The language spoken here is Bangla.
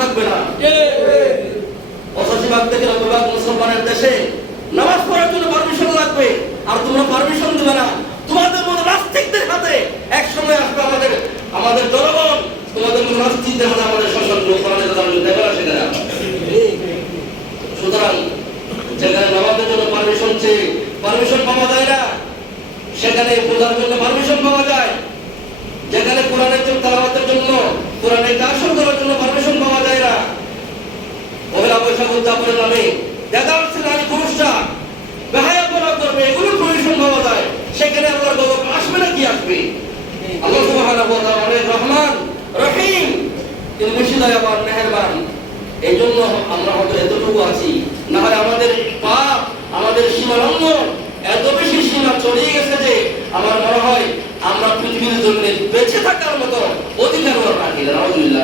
থাকবে না। 85 ভাগ থেকে 90 ভাগ মুসলমানের দেশে নামাজ পড়ার জন্য পারমিশন লাগবে, আর তোমরা পারমিশন দেবে না। তোমাদের মতো নাস্তিকদের হাতে এক সময় আসবে আমাদের জনগণ, তোমাদের মতো নাস্তিকদের হাতে আমাদের শাসন দেবে না সেখানে। সুতরাং যেখানে নামাজের জন্য পারমিশন পাওয়া যায় না, সেখানে পূজার জন্য পারমিশন পাওয়া যায়। যেখানে কোরআনের তেলাওয়াতের জন্য, কোরআনের কাশন করার জন্য পারমিশন পাওয়া যায় না। পহেলা বৈশাখ উদযাপনের নামে দেদারসে নারী পুরুষরা বেহায়াপনা করবে, এগুলো পারমিশন পাওয়া যায়। সেখানে আল্লাহর গজব আসবে না কি আসবে? আল্লাহ সুবহানাহু ওয়া তাআলা অনেক রহমান রহিম, তিনি বেশি দয়াবান মেহেরবান। এই জন্য আমরা হয়তো এতটুকু আছি, না হয় আমাদের পাপ, আমাদের সীমা লঙ্ঘন এত বেশি সীমা চড়িয়ে গেছে যে আমার মনে হয় আমরা পৃথিবীর জন্য বেঁচে থাকার মতো অধিকার রাখি না।